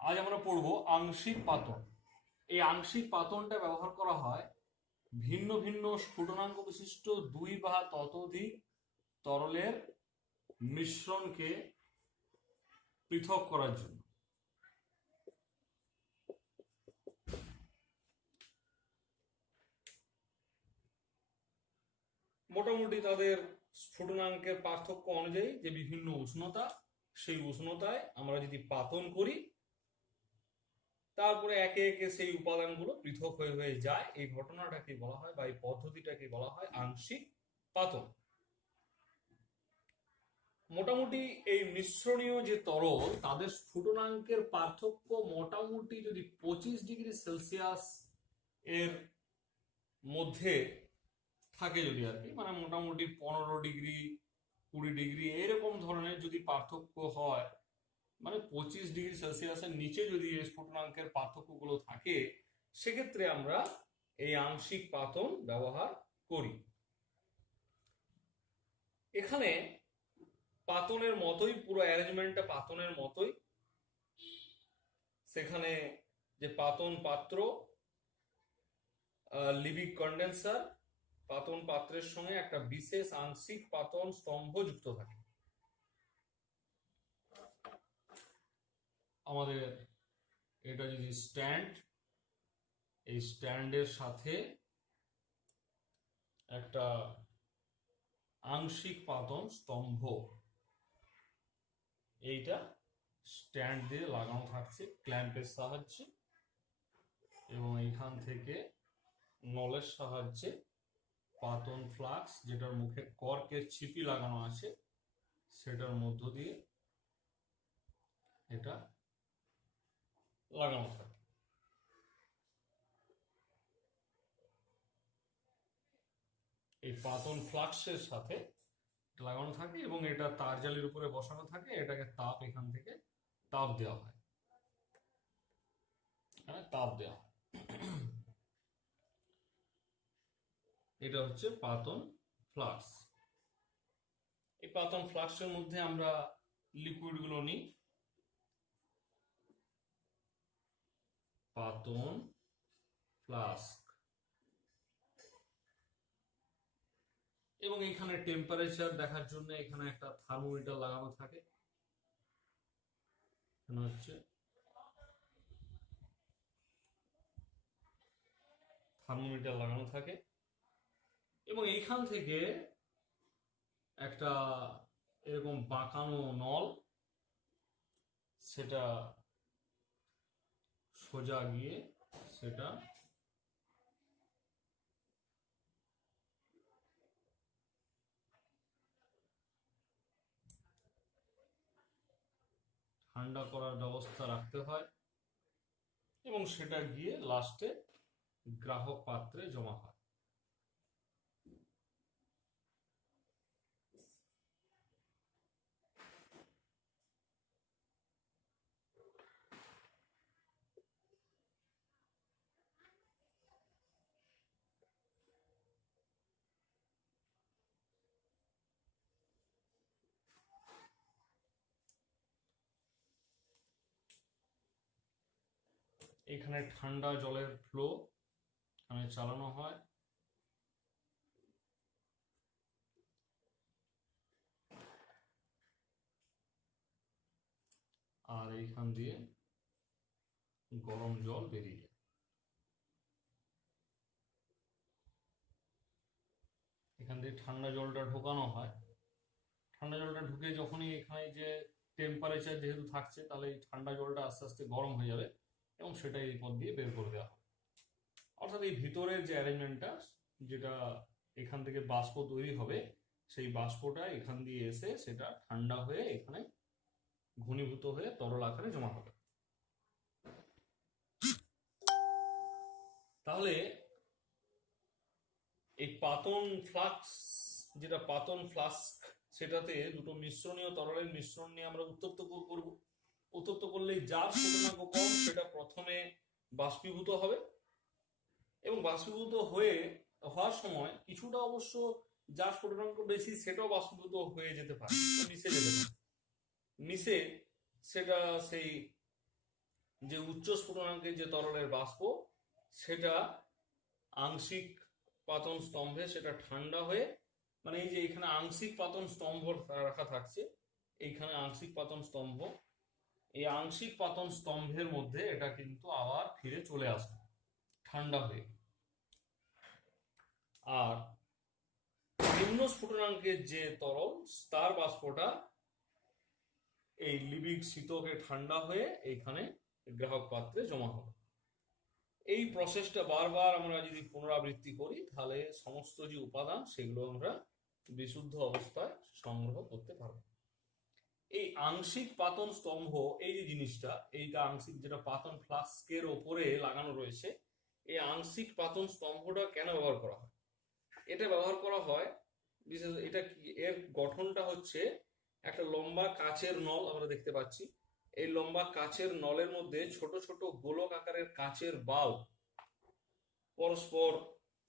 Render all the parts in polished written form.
আজ আমরা পড়ব আংশিক পাতন। এই আংশিক পাতনটা ব্যবহার করা হয় ভিন্ন ভিন্ন স্ফুটনাঙ্ক বিশিষ্ট দুই বা ততোধিক তরলের মিশ্রণকে পৃথক করার জন্য। মোটামুটি তাদের স্ফুটনাঙ্কের পার্থক্য অনুযায়ী যে বিভিন্ন উষ্ণতা, সেই উষ্ণতায় আমরা যদি পাতন করি, তারপরে একে একে সেই উপাদানগুলো পৃথক হয়ে হয়ে যায়, এই ঘটনাটাকে বলা হয় বা এই পদ্ধতিটাকে বলা হয় আংশিক পাতন। মোটামুটি এই মিশ্রণীয় যে তরল, তাদের স্ফুটনাঙ্কের পার্থক্য মোটামুটি যদি 25°C এর মধ্যে থাকে, যদি আর কি, মানে মোটামুটি 15°, 20° এরকম ধরনের যদি পার্থক্য হয়, মানে 25°C নিচে যদি এই স্ফুটনাঙ্কের পার্থক্যগুলো থাকে, সেক্ষেত্রে আমরা এই আংশিক পাতন ব্যবহার করি। এখানে পাতনের মতোই, পুরো অ্যারেঞ্জমেন্টটা পাতনের মতোই। সেখানে যে পাতন পাত্র, লিভিক কন্ডেন্সার, পাতন পাত্রের সঙ্গে একটা বিশেষ আংশিক পাতন স্তম্ভ যুক্ত থাকে। আমাদের এটা যদি স্ট্যান্ড, এই স্ট্যান্ডের সাথে একটা আংশিক পাতন স্তম্ভ, এইটা স্ট্যান্ড দিয়ে লাগানো থাকছে ক্ল্যাম্পের সাহায্যে, এবং এইখান থেকে নলের সাহায্যে পাতন ফ্লাক্স, যেটার মুখে কর্কের ছিপি লাগানো আছে, সেটার মধ্য দিয়ে এটা লাগানো থাকে। এই পাতন ফ্লাক্সের সাথে লাগানো থাকে এবং এটা তার জালির উপরে বসানো থাকে। এটাকে তাপ, এখান থেকে তাপ দেওয়া হয়, তাপ দেওয়া হয়। এটা হচ্ছে পাতন ফ্লাক্স। এই পাতন ফ্লাক্সের মধ্যে আমরা লিকুইড গুলো নিই। পাতন ফ্লাস্ক, এবং এখানে টেম্পারেচার দেখার জন্য এখানে একটা থার্মোমিটার লাগানো থাকে। এখানে হচ্ছে থার্মোমিটার লাগানো থাকে, এবং এইখান থেকে একটা এরকম বাঁকানো নল, সেটা সোজা গিয়ে সেটা ঠান্ডা করার ব্যবস্থা রাখতে হয়, এবং সেটা গিয়ে লাস্টে গ্রাহক পাত্রে জমা হয়। এখানে ঠান্ডা জলের ফ্লো এখানে চালানো হয়, আর এইখান দিয়ে গরম জল বেরিয়ে যায়। এখান দিয়ে ঠান্ডা জলটা ঢোকানো হয়। ঠান্ডা জলটা ঢুকে যখনই এখানে যে টেম্পারেচার যেহেতু থাকছে, তাহলে এই ঠান্ডা জলটা আস্তে আস্তে গরম হয়ে যাবে, এবং সেটা এই পথ দিয়ে বের করে দেওয়া হবে। অর্থাৎ এই ভিতরের যে অ্যারেঞ্জমেন্টটা, যেটা এখান থেকে বাষ্প তৈরি হবে, সেই বাষ্পটা এখান দিয়ে এসে সেটা ঠান্ডা হয়ে এখানে ঘনীভূত হয়ে তরল আকারে জমা হবে। তাহলে এই পাতন ফ্লাক্স, যেটা পাতন ফ্লাস্ক, সেটাতে দুটো মিশ্রণীয় তরলের মিশ্রণ নিয়ে আমরা উত্তপ্ত করব। উত্তপ্ত করলেই যার স্ফুটনাঙ্ক কম, সেটা প্রথমে বাষ্পীভূত হবে, এবং বাষ্পীভূত হওয়ার সময় কিছুটা অবশ্য যার স্ফুটনাঙ্ক বেশি, সেটাও বাষ্পীভূত হয়ে যেতে পারে, মিশে যেতে পারে। মিশে সেটা সেই যে উচ্চ স্ফুটনাঙ্কের যে তরলের বাষ্প সেটা আংশিক পাতন স্তম্ভে সেটা ঠান্ডা হয়ে, মানে এই যে এখানে আংশিক পাতন স্তম্ভ রাখা থাকছে, এইখানে আংশিক পাতন স্তম্ভ, এই আংশিক পাতন স্তম্ভের মধ্যে এটা কিন্তু আবার ফিরে চলে আসবে ঠান্ডা হয়ে। আর নিম্ন স্ফুটনাঙ্কের যে তরল তার বাষ্পটা এই লিবিক শীতকে ঠান্ডা হয়ে এইখানে গ্রাহক পাত্রে জমা হবে। এই প্রসেসটা বারবার আমরা যদি পুনরাবৃত্তি করি তাহলে সমস্ত যে উপাদান সেগুলো আমরা বিশুদ্ধ অবস্থায় সংগ্রহ করতে পারবো। এই আংশিক পাতন স্তম্ভ এই যে জিনিসটা, এইটা আংশিক যেটা পাতন ফ্লাস্কের ওপরে লাগানো রয়েছে, এই আংশিক পাতন স্তম্ভটা কেন ব্যবহার করা হয়? এটা ব্যবহার করা হয় বিশেষ, এটা কি এর গঠনটা হচ্ছে একটা লম্বা কাচের নল আমরা দেখতে পাচ্ছি, এই লম্বা কাচের নলের মধ্যে ছোট ছোট গোলক আকারের কাচের বাল্ব পরস্পর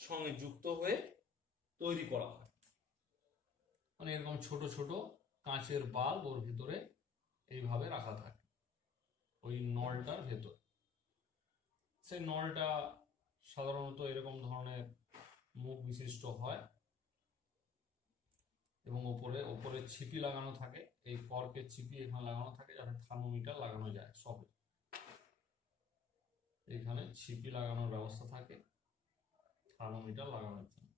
সঙ্গে যুক্ত হয়ে তৈরি করা হয়। মানে এরকম ছোট ছোট কাঁচের বাল্ব ওর ভিতরে এইভাবে রাখা থাকে ওই নলটার ভেতর। সেই নলটা সাধারণত এরকম ধরনের মুখ বিশিষ্ট হয় এবং ওপরে ওপরে ছিপি লাগানো থাকে, এই কর্কের ছিপি এখানে লাগানো থাকে যাতে থার্মোমিটার লাগানো যায় সবে। এখানে ছিপি লাগানোর ব্যবস্থা থাকে থার্মোমিটার লাগানোর জন্য।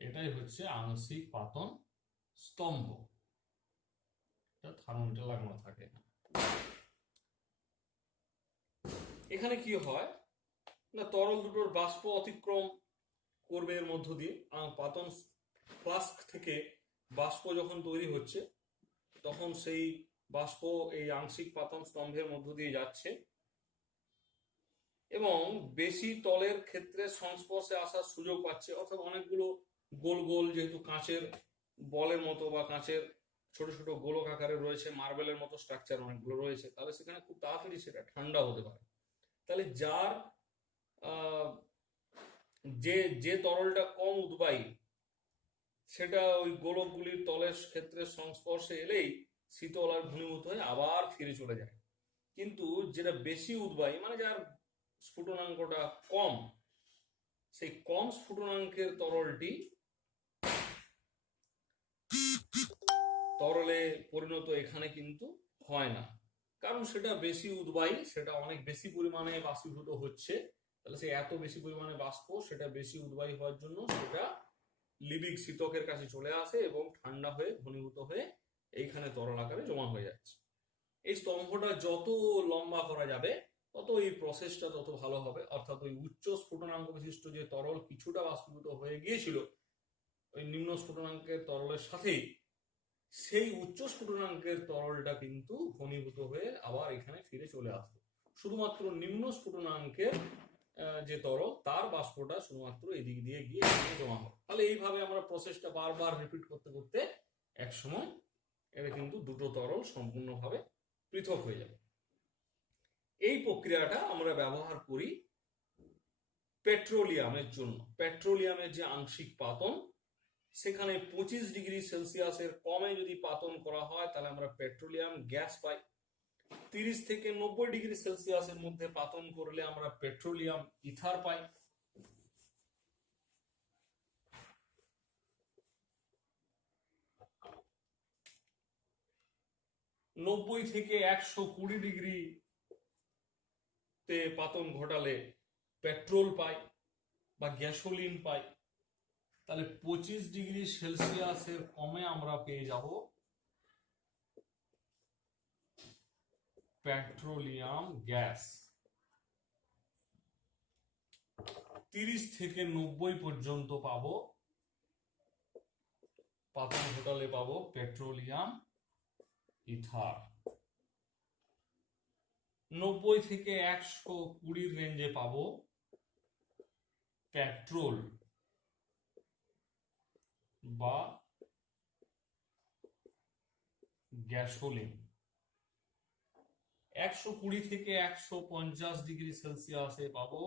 এটাই হচ্ছে আংশিক পাতন স্তম্ভ, থার্মোমিটার লাগানো থাকে। এখানে কি হয় না, তরল দুটোর বাষ্প অতিক্রম করবে এর মধ্য দিয়ে। পাতন ফ্লাস্ক থেকে বাষ্প যখন তৈরি হচ্ছে তখন সেই বাষ্প এই আংশিক পাতন স্তম্ভের মধ্য দিয়ে যাচ্ছে এবং বেশি তলের ক্ষেত্রে সংস্পর্শে আসার সুযোগ পাচ্ছে। অর্থাৎ অনেকগুলো গোল গোল, যেহেতু কাঁচের বলের মতো বা কাঁচের ছোট ছোট গোলক আকারে রয়েছে, মার্বেলের মতো স্ট্রাকচার অনেকগুলো রয়েছে, তাহলে সেখানে খুব তাড়াতাড়ি সেটা ঠান্ডা হতে পারে। তাহলে যার যে যে তরলটা কম উদ্বায়ী সেটা ওই গোলকগুলির তলের ক্ষেত্রে সংস্পর্শে এলেই শীতল আর ঘনীভূত হয়ে আবার ফিরে চলে যায়। কিন্তু যেটা বেশি উদ্বায়ী, মানে যার স্ফুটনাঙ্কটা কম, সেই কম স্ফুটনাঙ্কের তরলটি তরলে পরিণত এখানে কিন্তু হয় না, কারণ সেটা বেশি উদ্বায়ী, সেটা অনেক বেশি পরিমাণে বাষ্পীভূত হচ্ছে। তাহলে সে এত বেশি পরিমাণে বাষ্প, সেটা বেশি উদ্বায়ী হওয়ার জন্য সেটা লিবিক শীতকের কাছে চলে আসে এবং ঠান্ডা হয়ে ঘনীভূত হয়ে এইখানে তরল আকারে জমা হয়ে যাচ্ছে। এই স্তম্ভটা যত লম্বা করা যাবে তত এই প্রসেসটা তত ভালো হবে। অর্থাৎ ওই উচ্চ স্ফুটনাঙ্ক বিশিষ্ট যে তরল কিছুটা বাষ্পীভূত হয়ে গিয়েছিল ওই নিম্ন স্ফুটনাঙ্কের তরলের সাথেই, সেই উচ্চ স্ফুটনাঙ্কের তরলটা কিন্তু ঘনীভূত হয়ে আবার এখানে ফিরে চলে আসবে। শুধুমাত্র নিম্ন স্ফুটনাঙ্কের যে তরল তার বাষ্পটা শুধুমাত্র এদিক দিয়ে গিয়ে জমা হবে। তাহলে এইভাবে আমরা প্রসেসটা বারবার রিপিট করতে করতে একসময় এটা কিন্তু দুটো তরল সম্পূর্ণভাবে পৃথক হয়ে যাবে। এই প্রক্রিয়াটা আমরা ব্যবহার করি পেট্রোলিয়ামের জন্য। পেট্রোলিয়ামের যে আংশিক পাতন, সেখানে 25 ডিগ্রি সেলসিয়াসের কমে যদি পাতন করা হয় তাহলে আমরা পেট্রোলিয়াম গ্যাস পাই। 30 থেকে 90 ডিগ্রি সেলসিয়াসের মধ্যে পাতন করলে আমরা পেট্রোলিয়াম ইথার পাই। 90 থেকে 120 ডিগ্রি তে পাতন ঘটালে পেট্রোল পাই বা গ্যাসোলিন পাই। তাহলে 25 ডিগ্রি সেলসিয়াসের কমে আমরা পেয়ে যাব পেট্রোলিয়াম গ্যাস। 30 থেকে 90 পর্যন্ত পাবো, পাতন ঘটালে পাবো পেট্রোলিয়াম ইথার। 90 থেকে 120 রেঞ্জে পাবো পেট্রোল বা গ্যাসোলিন। 120 থেকে 150 ডিগ্রি সেলসিয়াসে পাবো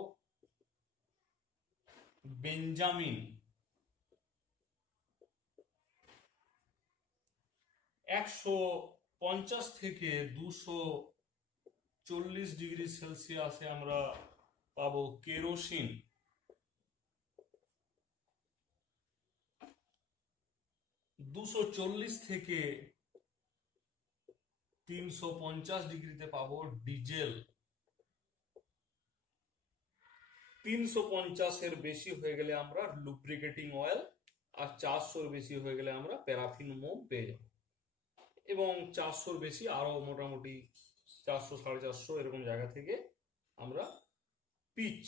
বেঞ্জামিন 150 থেকে 240 ডিগ্রি সেলসিয়াসে আমরা পাবো কেরোসিন। 240 থেকে 350 ডিগ্রিতে পাবো ডিজেল। 350-এর বেশি হয়ে গেলে আমরা লুব্রিকেটিং অয়েল, আর 400-এর বেশি হয়ে গেলে আমরা প্যারাফিন মোম পেয়ে যাব। এবং 400-এর বেশি আরো মোটামুটি 400, 450 এরকম জায়গা থেকে আমরা পিচ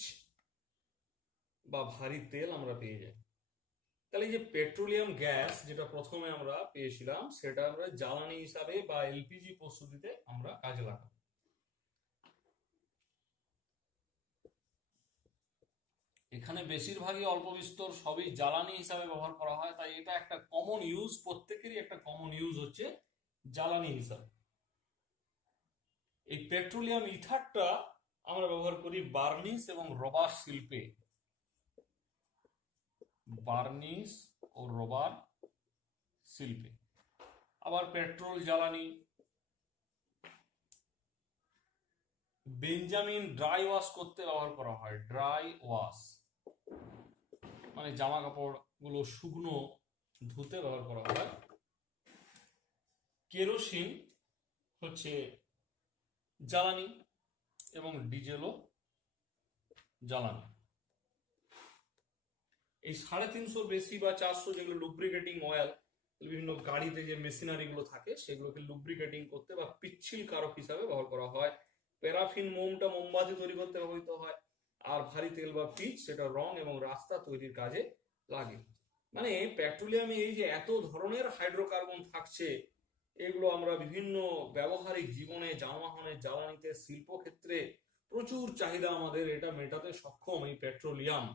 বা ভারী তেল আমরা পেয়ে যাই। তাহলে এই যে পেট্রোলিয়াম গ্যাস যেটা প্রথমে আমরা পেয়েছিলাম, সেটা আমরা জ্বালানি হিসাবে বা এলপিজি প্রস্তুতিতে আমরা কাজে লাগাবো। এখানে বেশিরভাগই অল্প বিস্তর সবই জ্বালানি হিসাবে ব্যবহার করা হয়, তাই এটা একটা কমন ইউজ, প্রত্যেকেরই একটা কমন ইউজ হচ্ছে জ্বালানি হিসাবে। এই পেট্রোলিয়াম ইথারটা আমরা ব্যবহার করি বার্নিশ এবং রবার শিল্পে। বার্নিশ ও রবার শিল্পে। আবার পেট্রোল জ্বালানি, বেঞ্জামিন ড্রাই ওয়াশ করতে ব্যবহার করা হয়। ড্রাই ওয়াশ মানে জামা কাপড় গুলো শুকনো ধুতে ব্যবহার করা হয়। কেরোসিন হচ্ছে জ্বালানি এবং ডিজেলও জ্বালানি। এই 350 বেশি বা 400 যেগুলো লুব্রিকেটিং অয়েল, বিভিন্ন গাড়িতে যে মেশিনারি গুলো থাকে সেগুলোকে লুব্রিকেটিং করতে বা পিচ্ছিল কারক হিসাবে ব্যবহার করা হয়। প্যারাফিন মোমটা মোমবাতি তৈরি করতে ব্যবহৃত হয়। আর ভারী তেল বা পিচ সেটা রং এবং রাস্তা তৈরির কাজে লাগে। মানে পেট্রোলিয়ামে এই যে এত ধরনের হাইড্রোকার্বন থাকছে, এগুলো আমরা বিভিন্ন ব্যবহারিক জীবনে, যানবাহনের জ্বালানিতে, শিল্পক্ষেত্রে প্রচুর চাহিদা আমাদের, এটা মেটাতে সক্ষম এই পেট্রোলিয়াম।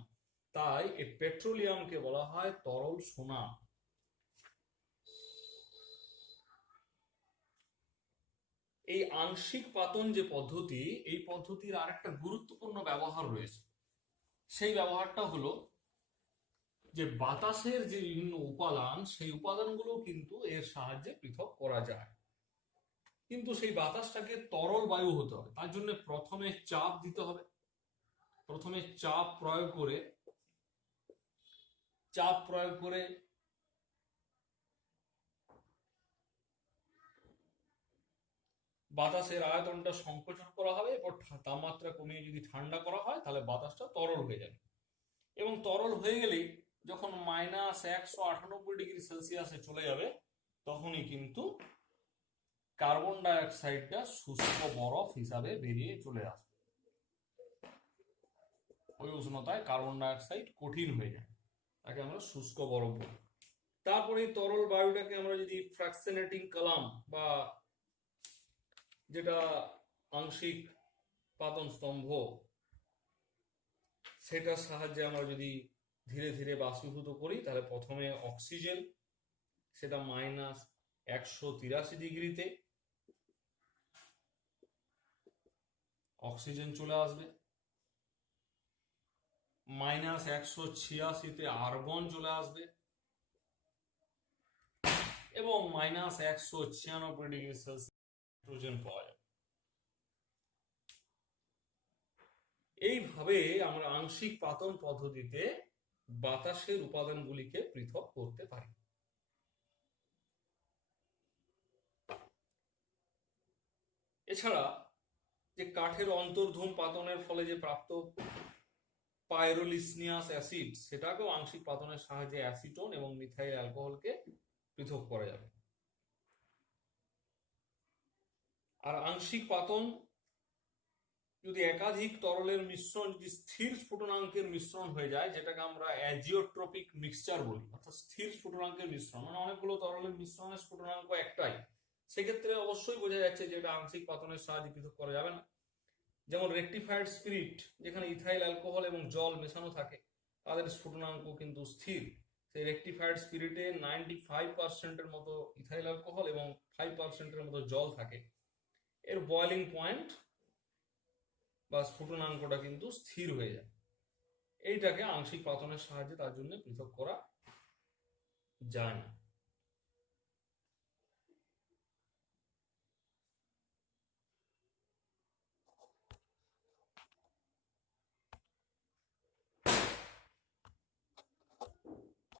তাই এই পেট্রোলিয়ামকে বলা হয় তরল সোনা। এই আংশিক পাতন যে পদ্ধতি, এই পদ্ধতির আরেকটা গুরুত্বপূর্ণ ব্যবহার রয়েছে। সেই ব্যবহারটা হলো যে বাতাসের যে বিভিন্ন উপাদান, সেই উপাদানগুলো কিন্তু এর সাহায্যে পৃথক করা যায়। কিন্তু সেই বাতাসটাকে তরল বায়ু হতে হবে, তার জন্য প্রথমে চাপ দিতে হবে। প্রথমে চাপ প্রয়োগ করে বাতাসের আয়তনটা সংকোচন করা হবে, এরপর তাপমাত্রা কমিয়ে যদি ঠান্ডা করা হয় তাহলে বাতাসটা তরল হয়ে যাবে। এবং তরল হয়ে গেলেই যখন -198 ডিগ্রি সেলসিয়াসে চলে যাবে, তখনই কিন্তু কার্বন ডাই অক্সাইডটা শুষ্ক বরফ হিসাবে বেরিয়ে চলে আসবে। ওই উষ্ণতায় কার্বন ডাই অক্সাইড কঠিন হয়ে যায়, তাকে আমরা শুষ্ক বরফ বলি। তারপরে তরল বায়ুটাকে আমরা যদি ফ্র্যাকশনেটিং কলাম বা যেটা আংশিক পাতন স্তম্ভ, সেটার সাহায্যে আমরা যদি ধীরে ধীরে বাষ্পীভূত করি, তাহলে প্রথমে অক্সিজেন, সেটা -183 ডিগ্রিতে অক্সিজেন চলে আসবে। -186-তে আর্গন চলে আসবে এবং -196 ডিগ্রি সেলসিয়াস নাইট্রোজেন পাওয়া যাবে। এইভাবে আমরা আংশিক পাতন পদ্ধতিতে বাতাসের উপাদানগুলিকে পৃথক করতে পারি। এছাড়া যে কাঠের অন্তর্ধূম পাতনের ফলে যে প্রাপ্ত পাইরোলিসনিয়াস অ্যাসিড, সেটাকেও আংশিক পাতনের সাহায্যে অ্যাসিটোন এবং মিথাইল অ্যালকোহলকে পৃথক করা যাবে। আর আংশিক পাতন যদি একাধিক তরলের মিশ্রণ, যদি স্থির স্ফুটনাঙ্কের মিশ্রণ হয়ে যায়, যেটাকে আমরা অ্যাজিওট্রপিক মিক্সচার বলি, অর্থাৎ স্থির স্ফুটনাঙ্কের মিশ্রণ, মানে অনেকগুলো তরলের মিশ্রণের স্ফুটনাঙ্ক একটাই, সেক্ষেত্রে অবশ্যই বোঝা যাচ্ছে যে এটা আংশিক পাতনের সাহায্যে পৃথক করা যাবে না। যেমন রেকটিফাইড স্পিরিট, যেখানে ইথাইল অ্যালকোহল এবং জল মেশানো থাকে, তাদের স্ফুটনাঙ্ক কিন্তু স্থির। সেই রেকটিফাইড স্পিরিটে 95%-এর মতো ইথাইল অ্যালকোহল এবং 5%-এর মতো জল থাকে। এর বয়লিং পয়েন্ট বা স্ফুটনাঙ্কটা কিন্তু স্থির হয়ে যায়। এইটাকে আংশিক পাতনের সাহায্যে তার জন্য পৃথক করা যায় না।